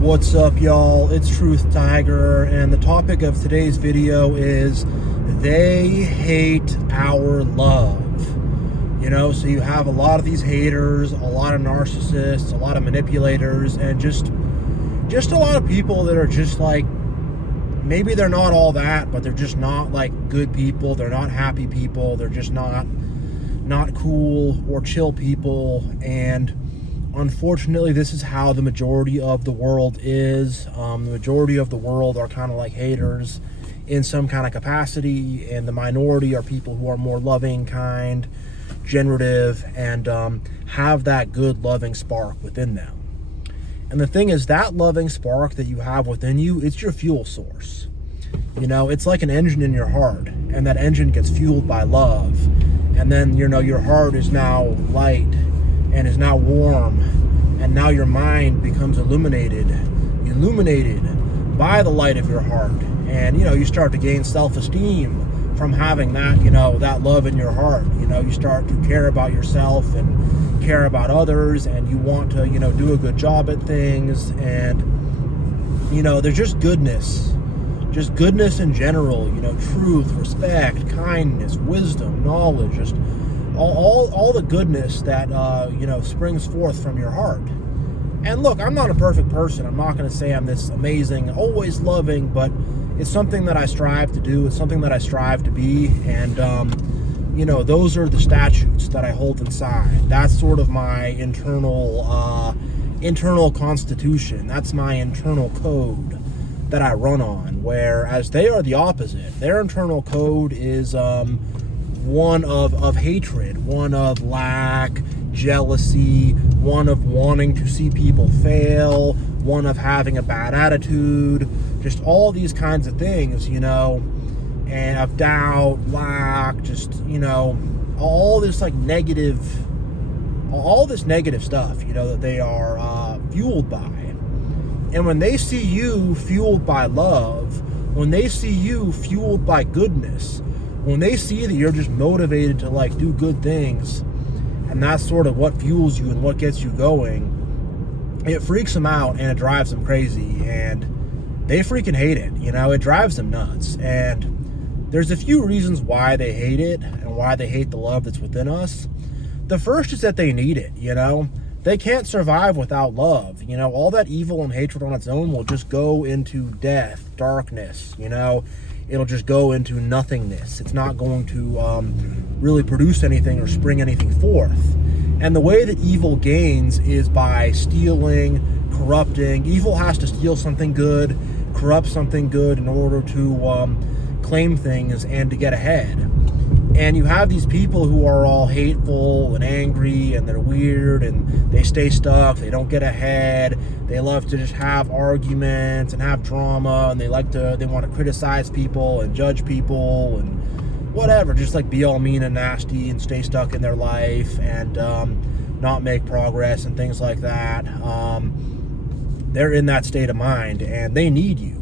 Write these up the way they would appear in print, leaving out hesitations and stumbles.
What's up, y'all? It's Truth Tiger, and the topic of today's video is they hate our love. So you have a lot of these haters, a lot of narcissists, a lot of manipulators, and just a lot of people that are just like, maybe they're not all that, but they're just not like good people. They're not happy people. They're just not cool or chill people. And unfortunately, this is how the majority of the world is. The majority of the world are kind of like haters in some kind of capacity, and the minority are people who are more loving, kind, generative, and have that good loving spark within them. And the thing is, that loving spark that you have within you, it's your fuel source. It's like an engine in your heart, and that engine gets fueled by love. And then, your heart is now light and is now warm, and now your mind becomes illuminated by the light of your heart. And, you start to gain self-esteem from having that, that love in your heart. You start to care about yourself and care about others, and you want to, do a good job at things. And, there's just goodness in general, truth, respect, kindness, wisdom, knowledge, just all the goodness that, springs forth from your heart. And look, I'm not a perfect person. I'm not going to say I'm this amazing, always loving, but it's something that I strive to do. It's something that I strive to be. And, those are the statutes that I hold inside. That's sort of my internal constitution. That's my internal code that I run on, whereas they are the opposite. Their internal code is one of hatred, one of lack, jealousy, one of wanting to see people fail, one of having a bad attitude, just all these kinds of things, and of doubt, lack, just, all this negative stuff, that they are fueled by. And when they see you fueled by love, when they see you fueled by goodness, when they see that you're just motivated to do good things, and that's sort of what fuels you and what gets you going, it freaks them out and it drives them crazy, and they freaking hate it. It drives them nuts. And there's a few reasons why they hate it and why they hate the love that's within us. The first is that they need it. They can't survive without love. All that evil and hatred on its own will just go into death, darkness, it'll just go into nothingness. It's not going to really produce anything or spring anything forth. And the way that evil gains is by stealing, corrupting. Evil has to steal something good, corrupt something good in order to claim things and to get ahead. And you have these people who are all hateful and angry, and they're weird, and they stay stuck, they don't get ahead, they love to just have arguments and have drama, and they want to criticize people and judge people and whatever, just be all mean and nasty and stay stuck in their life and not make progress and things like that. They're in that state of mind, and they need you.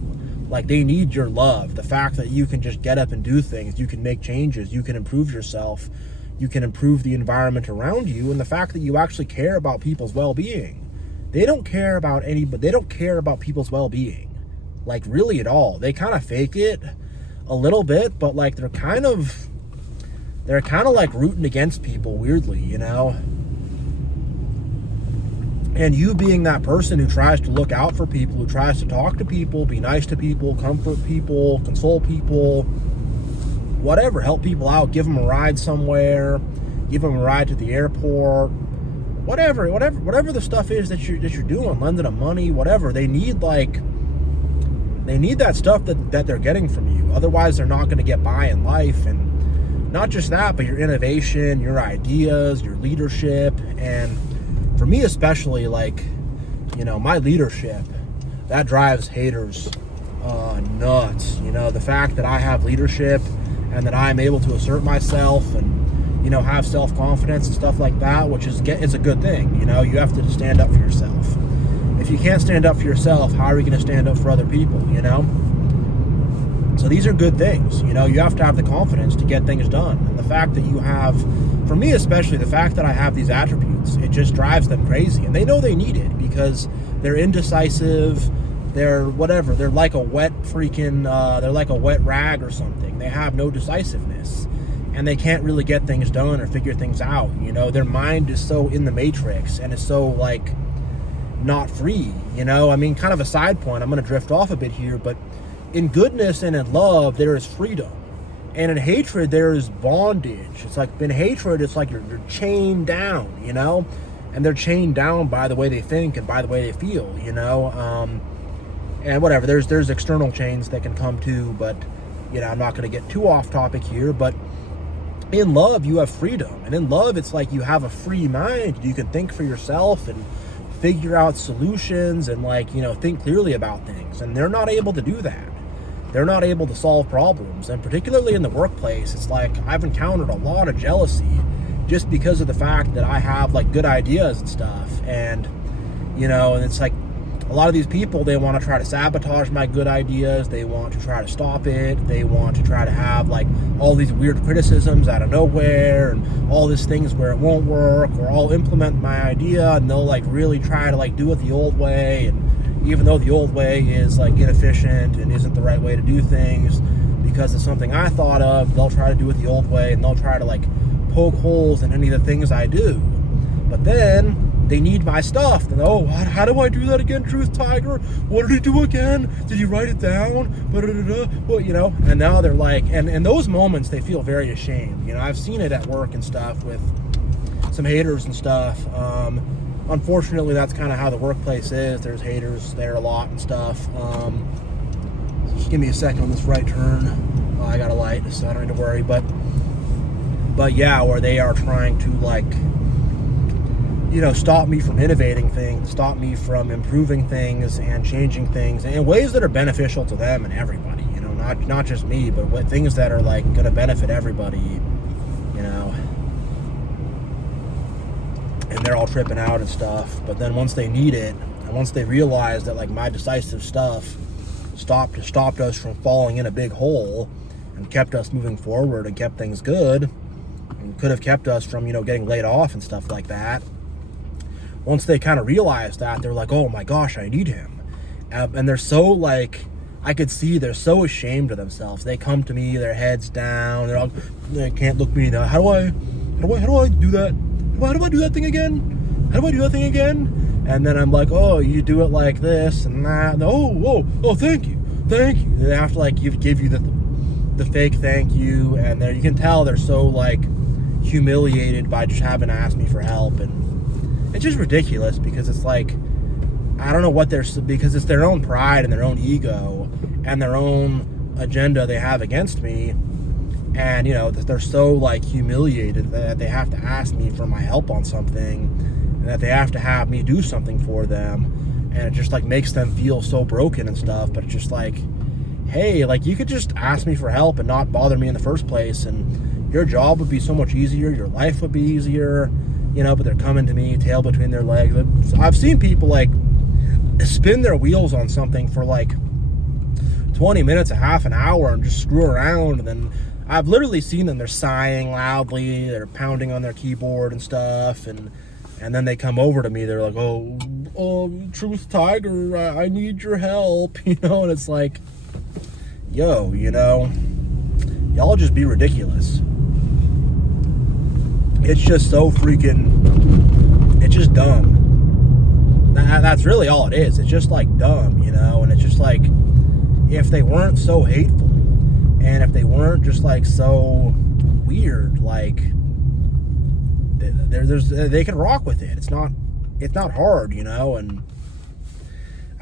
They need your love. The fact that you can just get up and do things, you can make changes, you can improve yourself, you can improve the environment around you, and the fact that you actually care about people's well-being. They don't care about people's well-being, really at all. They kind of fake it a little bit, but they're kind of rooting against people weirdly, And you being that person who tries to look out for people, who tries to talk to people, be nice to people, comfort people, console people, whatever, help people out, give them a ride somewhere, give them a ride to the airport, whatever the stuff is that you're doing, lending them money, whatever. They need that stuff that they're getting from you. Otherwise, they're not going to get by in life. And not just that, but your innovation, your ideas, your leadership. And for me especially, my leadership, that drives haters nuts. The fact that I have leadership and that I'm able to assert myself and, have self-confidence and stuff like that, which is a good thing. You have to stand up for yourself. If you can't stand up for yourself, how are you going to stand up for other people, So these are good things. You have to have the confidence to get things done. And the fact that you have, for me especially, the fact that I have these attributes, it just drives them crazy. And they know they need it because they're indecisive, they're whatever, they're like a wet freaking they're like a wet rag or something. They have no decisiveness, and they can't really get things done or figure things out. You know, their mind is so in the matrix, and it's so like not free. You know, I mean, kind of a side point, I'm going to drift off a bit here, but in goodness and in love there is freedom, and in hatred there is bondage. It's like, in hatred it's like you're chained down, you know, and they're chained down by the way they think and by the way they feel, you know. And whatever, there's external chains that can come too, but you know, I'm not going to get too off topic here. But in love you have freedom, and in love it's like you have a free mind. You can think for yourself and figure out solutions and, like, you know, think clearly about things, and they're not able to do that. They're not able to solve problems, and particularly in the workplace, it's like I've encountered a lot of jealousy just because of the fact that I have like good ideas and stuff, and you know, and it's like a lot of these people, they want to try to sabotage my good ideas. They want to try to stop it. They want to try to have like all these weird criticisms out of nowhere and all these things where it won't work, or I'll implement my idea and they'll like really try to like do it the old way. And even though the old way is like inefficient and isn't the right way to do things because it's something I thought of, they'll try to do it the old way, and they'll try to like poke holes in any of the things I do. But then they need my stuff. And, oh, how do I do that again, Truth Tiger? What did he do again? Did he write it down? Well, you know, and now they're like, and in those moments, they feel very ashamed. You know, I've seen it at work and stuff with some haters and stuff. Unfortunately, that's kind of how the workplace is. There's haters there a lot and stuff. Just give me a second on this right turn. Oh, I got a light, so I don't need to worry. But yeah, where they are trying to like, you know, stop me from innovating things, stop me from improving things and changing things in ways that are beneficial to them and everybody, you know, not just me, but things that are like going to benefit everybody, you know. And they're all tripping out and stuff. But then once they need it, and once they realize that like my decisive stuff stopped us from falling in a big hole and kept us moving forward and kept things good, and could have kept us from, you know, getting laid off and stuff like that. Once they kind of realize that, they're like, oh my gosh, I need him. And they're so like, I could see they're so ashamed of themselves. They come to me, their heads down, they can't look me in the eye. How do I do that? How do I do that thing again? How do I do that thing again? And then I'm like, oh, you do it like this and that. And, oh, thank you. And they have to like give you the fake thank you, and you can tell they're so like humiliated by just having to ask me for help. And it's just ridiculous because it's like, I don't know what because it's their own pride and their own ego and their own agenda they have against me. And, you know, they're so like humiliated that they have to ask me for my help on something, and that they have to have me do something for them. And it just like makes them feel so broken and stuff. But it's just like, hey, like, you could just ask me for help and not bother me in the first place, and your job would be so much easier. Your life would be easier. You know, but they're coming to me, tail between their legs. I've seen people like spin their wheels on something for like 20 minutes, a half an hour, and just screw around. And then I've literally seen them, they're sighing loudly, they're pounding on their keyboard and stuff. And then they come over to me, they're like, oh, Truth Tiger, I need your help, you know. And it's like, yo, you know, y'all just be ridiculous. It's just so freaking, it's just dumb. That's really all it is. It's just like dumb, you know. And it's just like, if they weren't so hateful, and if they weren't just like so weird, like they can rock with it. It's not hard, you know. And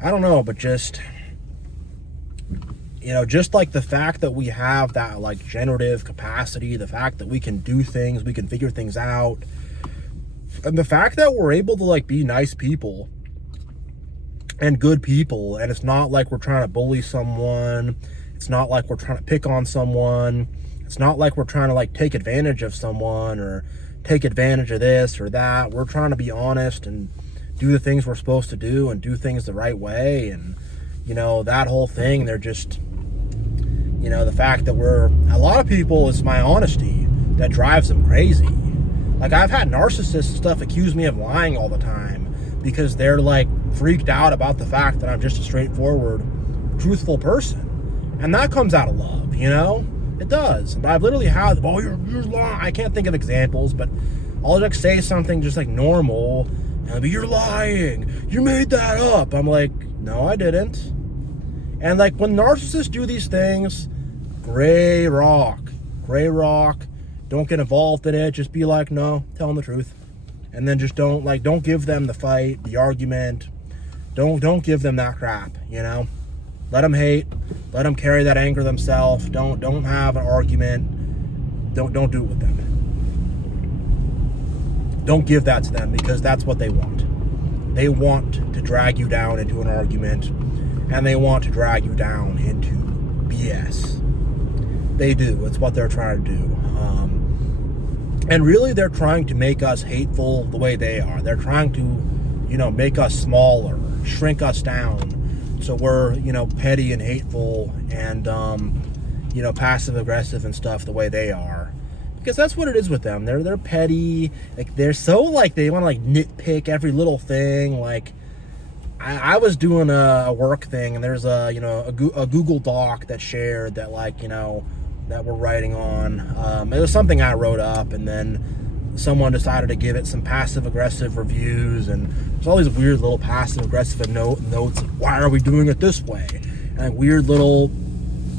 I don't know, but just, you know, just like the fact that we have that like generative capacity, the fact that we can do things, we can figure things out, and the fact that we're able to like be nice people and good people, and it's not like we're trying to bully someone, it's not like we're trying to pick on someone, it's not like we're trying to like take advantage of someone or take advantage of this or that. We're trying to be honest and do the things we're supposed to do and do things the right way. And, you know, that whole thing, they're just, you know, the fact that a lot of people, it's my honesty that drives them crazy. Like, I've had narcissists and stuff accuse me of lying all the time because they're like freaked out about the fact that I'm just a straightforward, truthful person. And that comes out of love, you know? It does. But I've literally had, oh, you're lying. I can't think of examples, but I'll just say something just like normal, and I'll be, you're lying. You made that up. I'm like, no, I didn't. And like when narcissists do these things, gray rock. Don't get involved in it. Just be like, no, tell them the truth. And then just don't give them the fight, the argument. Don't give them that crap, you know? Let them hate. Let them carry that anger themselves. Don't have an argument. Don't do it with them. Don't give that to them, because that's what they want. They want to drag you down into an argument, and they want to drag you down into BS. They do. It's what they're trying to do. And really, they're trying to make us hateful the way they are. They're trying to, make us smaller, shrink us down, so we're, petty and hateful and, passive aggressive and stuff the way they are. Because that's what it is with them. They're petty. Like, they're so, they want to, nitpick every little thing. Like, I was doing a work thing, and there's a Google Doc that shared that, that we're writing on. It was something I wrote up, and then someone decided to give it some passive-aggressive reviews, and there's all these weird little passive-aggressive notes. Why are we doing it this way? And weird little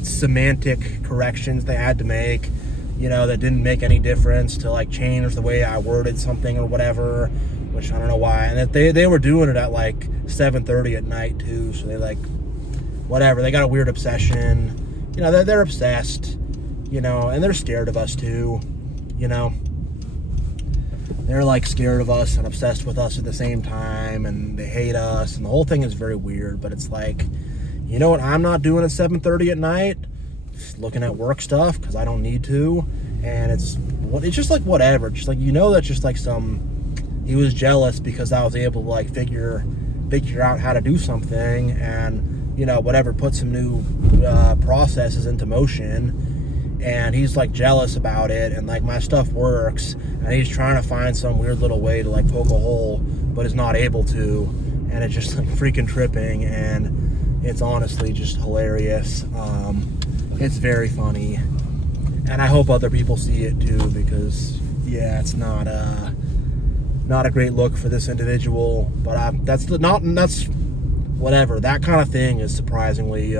semantic corrections they had to make, that didn't make any difference to, change the way I worded something or whatever, which I don't know why. And that they were doing it at, 7:30 at night, too, so they, whatever. They got a weird obsession. They're obsessed. And they're scared of us too, They're scared of us and obsessed with us at the same time, and they hate us, and the whole thing is very weird. But it's you know what I'm not doing at 7:30 at night? Just looking at work stuff, because I don't need to. And it's just whatever. Just that's just he was jealous because I was able to figure out how to do something, and whatever, put some new processes into motion. And he's jealous about it, and my stuff works, and he's trying to find some weird little way to poke a hole, but is not able to, and it's just freaking tripping, and it's honestly just hilarious. It's very funny, and I hope other people see it too, because it's not a great look for this individual. But that's whatever. That kind of thing is surprisingly,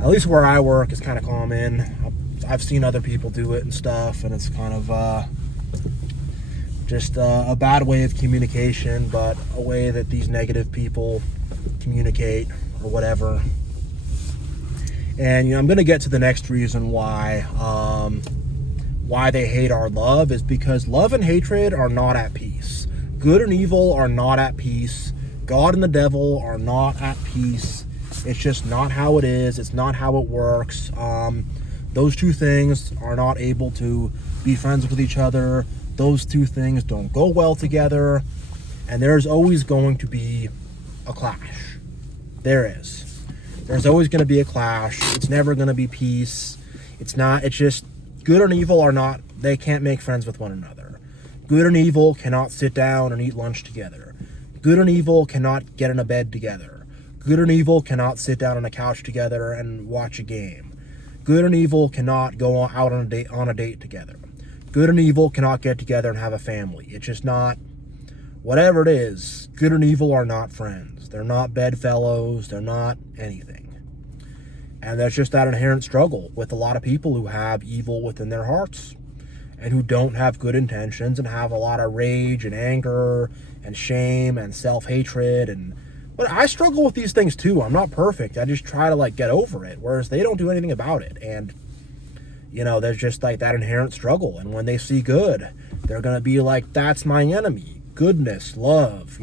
at least where I work, is kind of common. I've seen other people do it and stuff, and it's kind of just a bad way of communication, but a way that these negative people communicate or whatever. And I'm going to get to the next reason why they hate our love, is because love and hatred are not at peace. Good and evil are not at peace. God and the devil are not at peace. It's just not how it is. It's not how it works. Those two things are not able to be friends with each other. Those two things don't go well together. And there's always going to be a clash. There is. There's always going to be a clash. It's never going to be peace. It's just good and evil are not, they can't make friends with one another. Good and evil cannot sit down and eat lunch together. Good and evil cannot get in a bed together. Good and evil cannot sit down on a couch together and watch a game. Good and evil cannot go out on a date together. Good and evil cannot get together and have a family. It's just not, whatever it is, good and evil are not friends. They're not bedfellows. They're not anything. And there's just that inherent struggle with a lot of people who have evil within their hearts, and who don't have good intentions, and have a lot of rage and anger and shame and self-hatred. But I struggle with these things too. I'm not perfect. I just try to get over it, whereas they don't do anything about it. And there's just that inherent struggle. And when they see good, they're going to be that's my enemy. Goodness, love,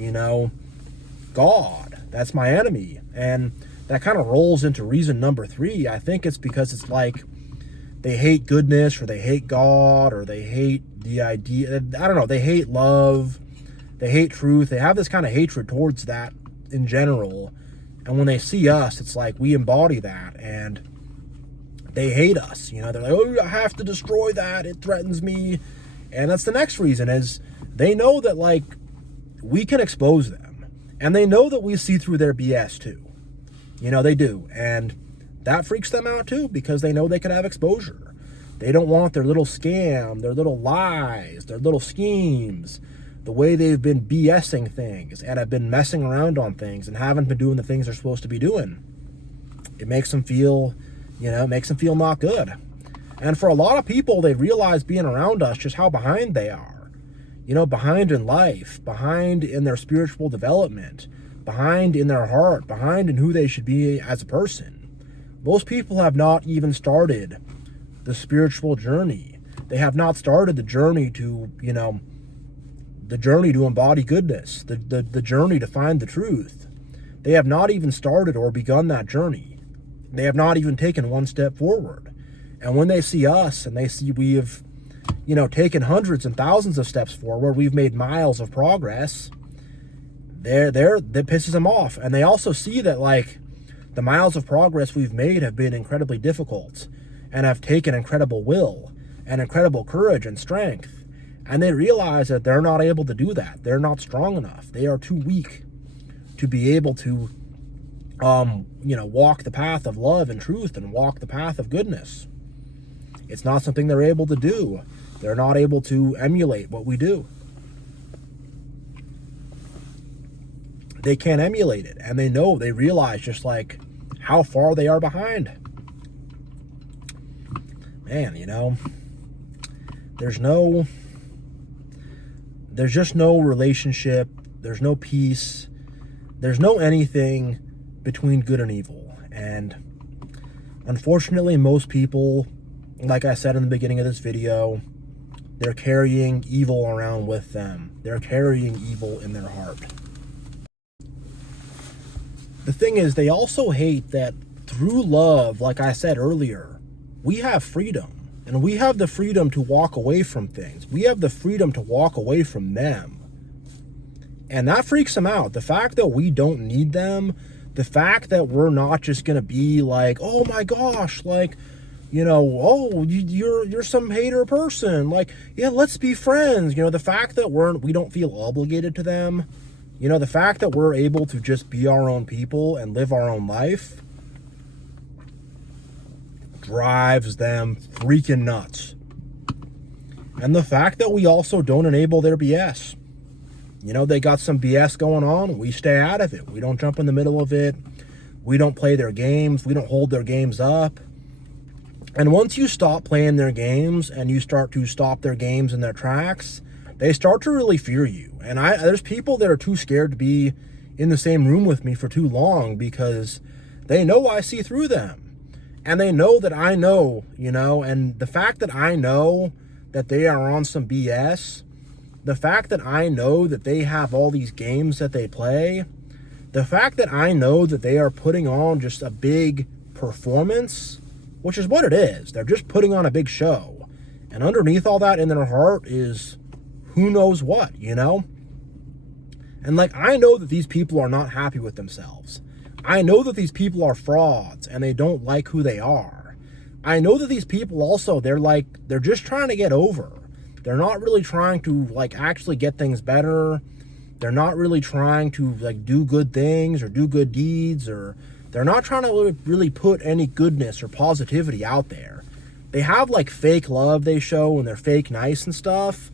God, that's my enemy. And that kind of rolls into reason number 3. I think it's because it's they hate goodness, or they hate God, or they hate the idea. I don't know. They hate love. They hate truth. They have this kind of hatred towards that in general. And when they see us, it's we embody that, and they hate us. They're oh, I have to destroy that. It threatens me. And that's the next reason, is they know that we can expose them. And they know that we see through their BS too. You know, they do. And that freaks them out too, because they know they could have exposure. They don't want their little scam, their little lies, their little schemes, the way they've been BSing things and have been messing around on things and haven't been doing the things they're supposed to be doing. It makes them feel, you know, makes them feel not good. And for a lot of people, they realize being around us just how behind they are. You know, behind in life, behind in their spiritual development, behind in their heart, behind in who they should be as a person. Most people have not even started the spiritual journey. They have not started the journey to, you know, the journey to embody goodness, the journey to find the truth. They have not even started or begun that journey. They have not even taken one step forward. And when they see us and they see we have, you know, taken hundreds and thousands of steps forward, we've made miles of progress, that pisses them off. And they also see that, like, the miles of progress we've made have been incredibly difficult and have taken incredible will and incredible courage and strength. And they realize that they're not able to do that. They're not strong enough. They are too weak to be able to, you know, walk the path of love and truth and walk the path of goodness. It's not something they're able to do. They're not able to emulate what we do. They can't emulate it. And they know, they realize just like how far they are behind. Man, you know, there's just no relationship. There's no peace. There's no anything between good and evil. And unfortunately, most people, like I said in the beginning of this video, they're carrying evil around with them. They're carrying evil in their heart. The thing is, they also hate that through love, like I said earlier, we have freedom. And we have the freedom to walk away from things. We have the freedom to walk away from them. And that freaks them out. The fact that we don't need them, the fact that we're not just going to be like, oh my gosh, like, you know, oh, you're some hater person. Like, yeah, let's be friends. You know, the fact that we don't feel obligated to them, you know, the fact that we're able to just be our own people and live our own life drives them freaking nuts. And the fact that we also don't enable their BS. You know, they got some BS going on. We stay out of it. We don't jump in the middle of it. We don't play their games. We don't hold their games up. And once you stop playing their games and you start to stop their games in their tracks, they start to really fear you. And there's people that are too scared to be in the same room with me for too long because they know I see through them. And they know that I know, you know, and the fact that I know that they are on some BS, the fact that I know that they have all these games that they play, the fact that I know that they are putting on just a big performance, which is what it is. They're just putting on a big show. And underneath all that in their heart is who knows what, you know? And like, I know that these people are not happy with themselves. I know that these people are frauds and they don't like who they are. I know that these people also, they're just trying to get over. They're not really trying to like actually get things better. They're not really trying to like do good things or do good deeds, or they're not trying to really put any goodness or positivity out there. They have like fake love they show and they're fake nice and stuff.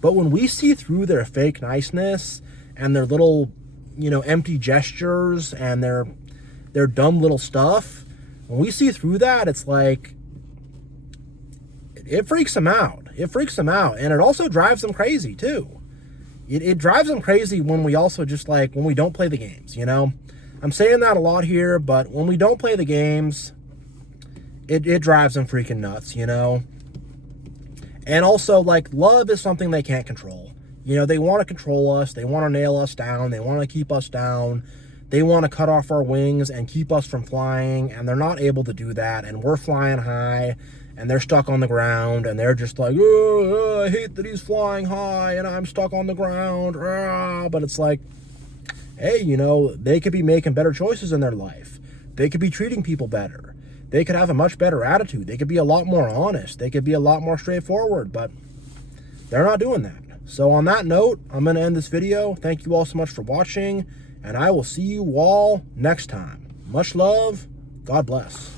But when we see through their fake niceness and their little, you know, empty gestures and their dumb little stuff, when we see through that, it's like, it freaks them out. It freaks them out. And it also drives them crazy too. It drives them crazy when we also just like, when we don't play the games, you know? I'm saying that a lot here, but when we don't play the games, it drives them freaking nuts, you know? And also, like, love is something they can't control. You know, they want to control us. They want to nail us down. They want to keep us down. They want to cut off our wings and keep us from flying, and they're not able to do that. And we're flying high, and they're stuck on the ground, and they're just like, oh, I hate that he's flying high, and I'm stuck on the ground. But it's like, hey, you know, they could be making better choices in their life. They could be treating people better. They could have a much better attitude. They could be a lot more honest. They could be a lot more straightforward, but they're not doing that. So on that note, I'm going to end this video. Thank you all so much for watching, and I will see you all next time. Much love. God bless.